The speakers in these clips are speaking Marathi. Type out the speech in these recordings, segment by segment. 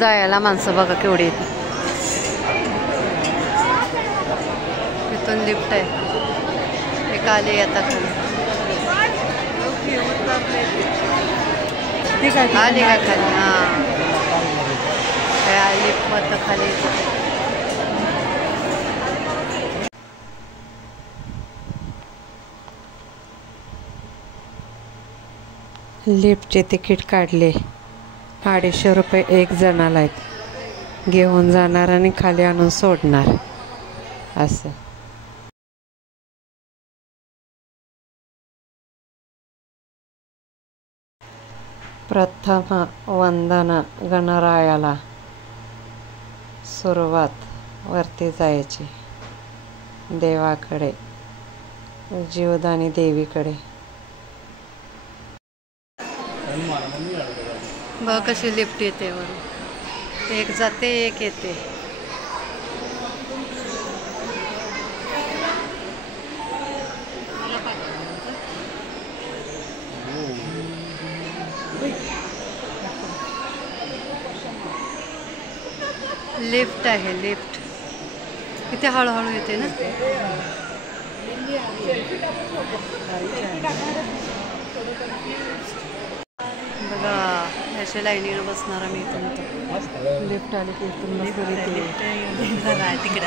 जायला माणसं बघा केवढी आहेत. इथून लिफ्ट आहे. एक आली आता खाली. आली का खाली? हां लिफ्ट मत खाली. लिफ्टचे तिकीट काढले. 250 रुपये एक जणाला आहेत. घेऊन जाणार आणि खाली आणून सोडणार असं. प्रथम वंदना गणरायाला. सुरुवात वरती जायची देवाकडे, जीवदानी देवीकडे. बघ कशी लिफ्ट येते वरून. एक जाते एक येते. लिफ्ट आहे लिफ्ट. किती हळूहळू येते ना. बघा अशा लाईनीनं बसणार आम्ही इथून. लिफ्ट आली की इथून तिकडे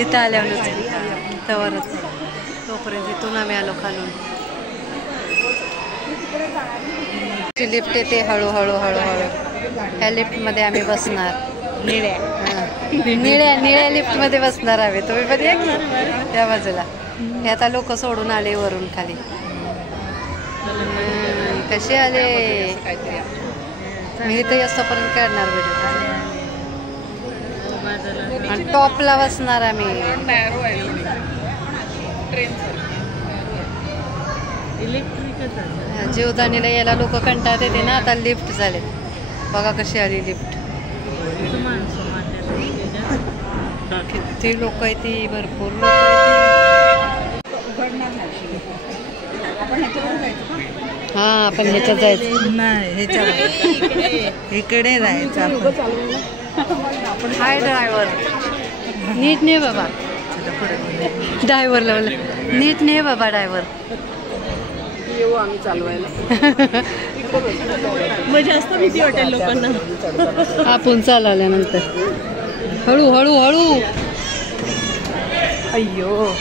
इथं आल्यावरच तवरच. तोपर्यंत इथून आम्ही आलो खालून. लिफ्ट येते हळूहळू हळूहळू. ह्या लिफ्टमध्ये आम्ही बसणार. निळ्या लिफ्टमध्ये बसणार आम्ही. तुम्ही पण या की त्या बाजूला. हे आता लोक सोडून आले वरून खाली. कसे आले. मी इथे असतोपर्यंत काढणार व्हिडिओ. आणि टॉपला बसणार आम्ही. जीवदानीला यायला लोक कंटाळत येते ना. आता लिफ्ट झाले. बघा कशी आली लिफ्ट. किती लोक आहे ती. भरपूर लोक हा. आपण ह्याच्यात जायचं नाही. ह्याच्यावर इकडे जायचं. हाय ड्रायव्हर नीट ने बाबा. ड्रायव्हरला बोला नीट ने बाबा ड्रायव्हर. येऊ आम्ही चालवायला. मजा जास्त भीती वाटेल लोकांना. आपण चालवल्यानंतर हळू हळू हळू. अय्यो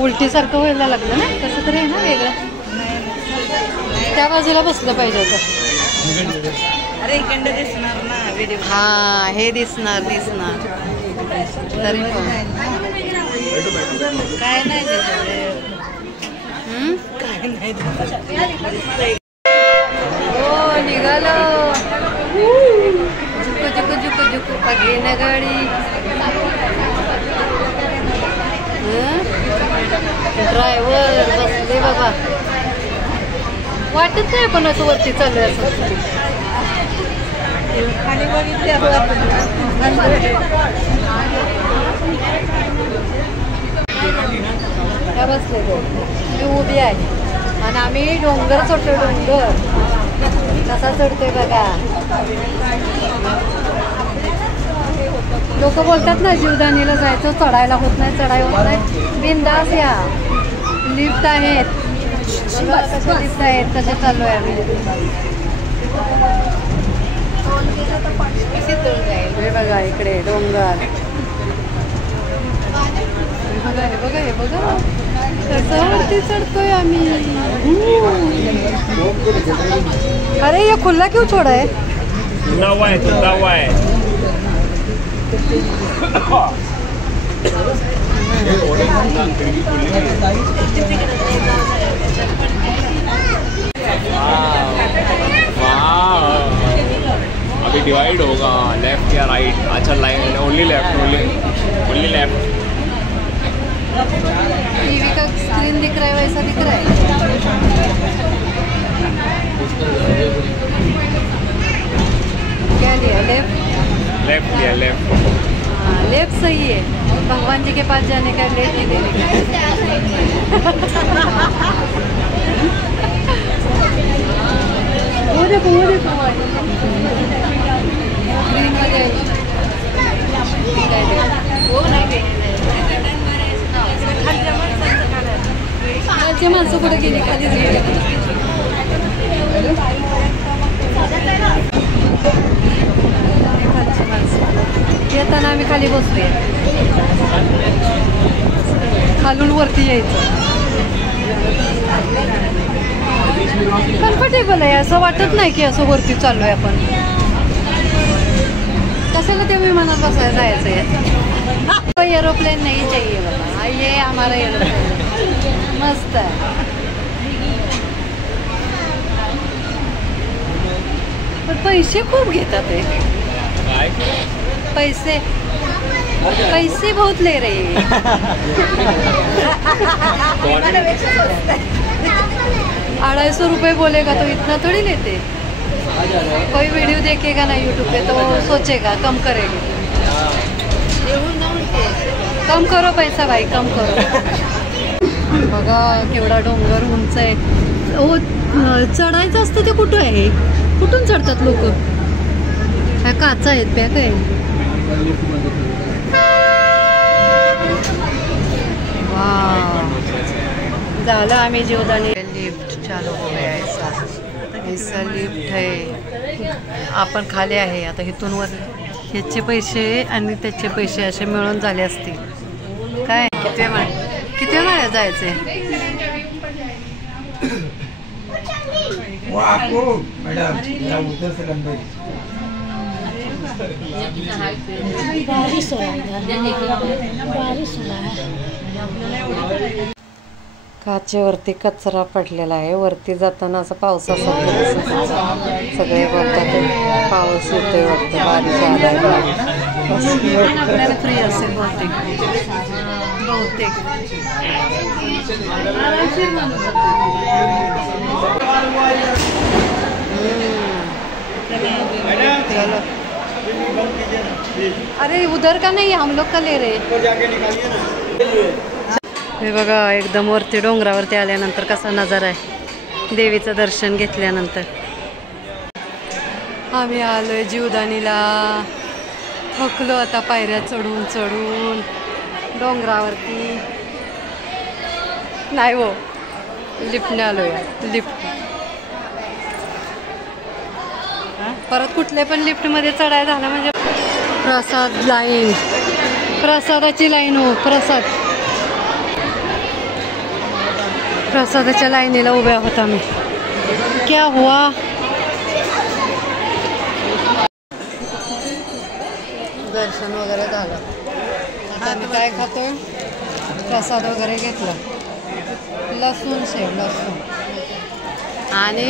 उलटीसारखं व्हायला लागलं ना. कसं तरी आहे ना वेगळं. त्या बाजूला बसलं पाहिजे होतं. अरे इकडे दिसणार ना व्हिडिओ. हां हे दिसणार दिसणार. तरी पण काय नाही काय नाही. हो निघालो. झुकू झुकू झुकू झुकू पगे ना गाडी. ड्रायव्हर बसले बाबा. वाटत नाही पण असं वरती चालू आहे असं. खाली बघितले बसले. मी उभी आहे आणि आम्ही डोंगर चढतो. डोंगर कसा चढतोय बघा. लोक बोलतात ना जीवदानीला जायचं चढायला होत नाही चढाई होत नाही. बिंदास या. लिफ्ट आहेत. लिफ्ट आहेत. कसे चालू आहे आम्ही. हे बघा इकडे डोंगर. बघा हे बघा हे बघा. वरती चढ़तोय आम्ही. अरे ये खुला क्यों छोड़ा है? खुला हुआ है, खुला हुआ है। अभी डिवाइड होगा लेफ्ट या राइट। अच्छा line only left, only left. TV का स्क्रीन दिख रहा है वैसा दिख रहा है। क्या लिया? लेफ्ट। लेफ्ट लिया, लेफ्ट। हाँ लेफ्ट सही है। भगवान जी के पास जाने का लेफ्ट ही देने का। कुठे गेली खालीच गेली. येताना आम्ही खाली बसलोय. खालून वरती यायचं. कम्फर्टेबल आहे, असं वाटत नाही की असं वरती चाललोय आपण. कशाला त्या विमानात बसायला जायचं आहे. एरोप्लेन नाही चाहिए बाबा, ये हमारा एरोप्लेन मस्त आहे. पण पैसे खूप घेतात ते. पैसे बहुत ले रहे हैं. 250 रुपये बोलेगा तो इतना थोड़ी लेते. कोई वीडियो देखेगा ना यूट्यूब पे तो सोचेगा कम करेगा. कम करो पैसा भाई, कम करो. बघा केवढा डोंगर उंच आहे. हो, चढायचं असतं ते कुठं आहे? कुठून चढतात लोक? ह्या काचा आहेत, पॅक आहे. झालं आम्ही जीवदानी. लिफ्ट चालू हो गया ऐसा लिफ्ट आहे. आपण खाली आहे आता. इथून वर ह्याचे पैसे आणि त्याचे पैसे असे मिळून झाले असतील. काय किती वेळा जायचे? काचेवरती कचरा पडलेला आहे. वरती जाताना असं पावसासारखं दिसत. सगळे बघतात पाऊस येतोय वाटतं, बारीक आपल्याला फ्री असेल बहुतेक. चलो. अरे उधर का नहीं, हम लोग का ले रहे. हे बघा एकदम वरती डोंगरावरती आल्यानंतर कसा नजारा आहे देवीचं दर्शन घेतल्यानंतर. आम्ही आलोय जीवदानीला. थकलो आता पायऱ्या चढून चढून डोंगरावरती. नाही हो, लिफ्टने आलोय. लिफ्ट परत कुठल्या पण लिफ्टमध्ये चढायला झालं म्हणजे प्रसाद लाईन, प्रसादाची लाईन. हो, प्रसादाच्या लाईनीला उभ्या होता मी. क्या हुआ? दर्शन वगैरे झालं. आता मी काय खातोय? प्रसाद वगैरे घेतला. लसूण शेव, लसूण आणि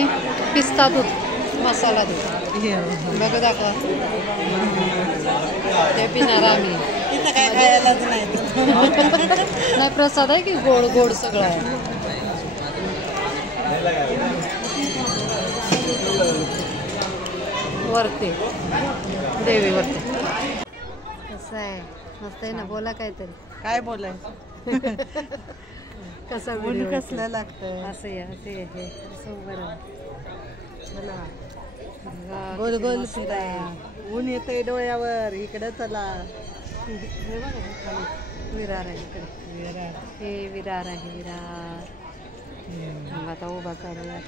पिस्ता दूध, मसाला दूध. बघ दाखवा. ते पिणार आम्ही. काय खायलाच नाही, प्रसाद आहे की गोड गोड सगळं आहे. वरती देवीवरती कसं आहे? मस्त आहे ना. बोला काहीतरी. काय बोलायचं? कसा ऊन कसलं लागतं. असं आहे हे असं बरं. चला गोल गोल फिरा. ऊन येतंय डोळ्यावर. इकडे चला. विरार आहे इकडे. हे विरार आहे. विरार आता उभा करूया.